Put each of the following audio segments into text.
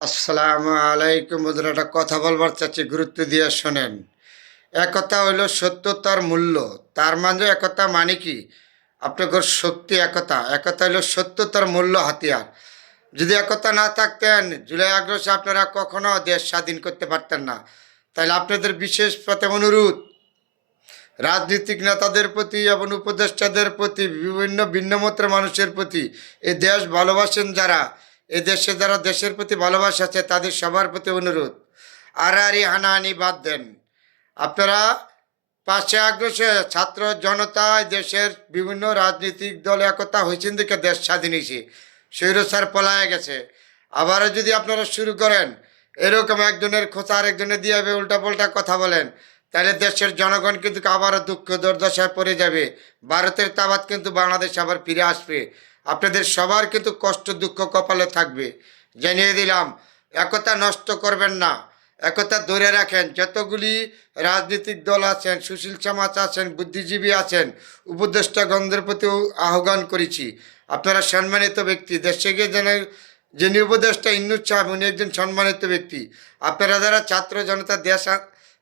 আসসালামু আলাইকুম বন্ধুরা, একটা কথা বলবার চাচ্ছি, গুরুত্ব দিয়ে শোনেন। একতা হইল সত্যতার মূল্য। তার মানে একতা মানে কি? আপনাদের শক্তি একতা। একতা হইল সত্যতার মূল্য হাতিয়ার। যদি একতা না থাকতেন, জুলাই আগস্টে আপনারা কখনো দেশ স্বাধীন করতে পারতেন না। তাহলে আপনাদের বিশেষ পথে অনুরোধ, রাজনীতিক নেতাদের প্রতি এবং উপদেষ্টাদের প্রতি, বিভিন্ন ভিন্নমতের মানুষের প্রতি, এই দেশ ভালোবাসেন যারা, এই দেশে যারা দেশের প্রতি ভালোবাসা আছে, তাদের সবার প্রতি অনুরোধ, আড়াআড়ি হানাহানি বাদ দেন। আপনারা 5ই আগস্টে ছাত্র জনতা দেশের বিভিন্ন রাজনৈতিক দল একতা হয়েছেন দেখে দেশ স্বাধীন হয়েছে। স্বৈরাচার পলায় গেছে। আবারও যদি আপনারা শুরু করেন এরকম একজনের খোঁচা আরেকজনের দিয়ে উল্টাপাল্টা কথা বলেন, তাহলে দেশের জনগণ কিন্তু আবারও দুঃখ দুর্দশায় পড়ে যাবে। ভারতের তাবাত কিন্তু বাংলাদেশ আবার ফিরে আসবে। আপনাদের সবার কিন্তু কষ্ট দুঃখ কপালে থাকবে। জানিয়ে দিলাম, একতা নষ্ট করবেন না, একতা ধরে রাখেন। যতগুলি রাজনৈতিক দল আছেন, সুশীল সমাজ আছেন, বুদ্ধিজীবী আছেন, উপদেষ্টাগণদের প্রতিও আহ্বান করেছি, আপনারা সম্মানিত ব্যক্তি। দেশে গিয়ে যেন, যিনি উপদেষ্টা ইন্নুস সাহেব, উনি একজন সম্মানিত ব্যক্তি। আপনারা যারা ছাত্র জনতা দেশ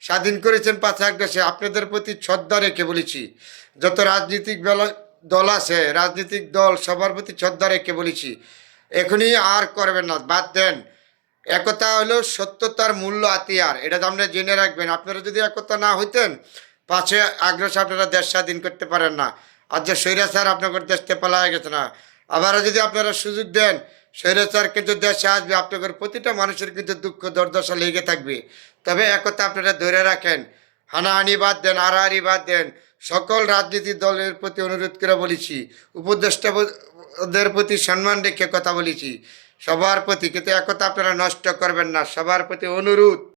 স্বাধীন করেছেন 5ই আগস্টে, আপনাদের প্রতি শ্রদ্ধা রেখে বলেছি। যত রাজনৈতিক দল আছে, রাজনৈতিক দল সবার প্রতি শ্রদ্ধা রেখে বলেছি, এখনই আর করবেন না, বাদ দেন। একতা হলো সত্যতার মূল্য হাতিয়ার, এটা আপনি জেনে রাখবেন। আপনারা যদি একতা না হইতেন, 5ই আগস্ট আপনারা দেশ স্বাধীন করতে পারেন না। আর যে স্বৈরাচার আপনাদের দেশতে পালায় গেছে না, আবারও যদি আপনারা সুযোগ দেন, স্বৈরাচার কিন্তু দেশে আসবে। আপনাদের প্রতিটা মানুষের কিন্তু দুঃখ দুর্দশা লেগে থাকবে। তবে একতা আপনারা ধরে রাখেন, হানাহানি বাদ দেন, আড়াআড়ি বাদ দেন। সকল রাজনীতি দলের প্রতি অনুরোধ করে বলেছি, উপদেষ্টাদের প্রতি সম্মান রেখে কথা বলেছি, সবার প্রতি। কিন্তু একথা আপনারা নষ্ট করবেন না, সবার প্রতি অনুরোধ।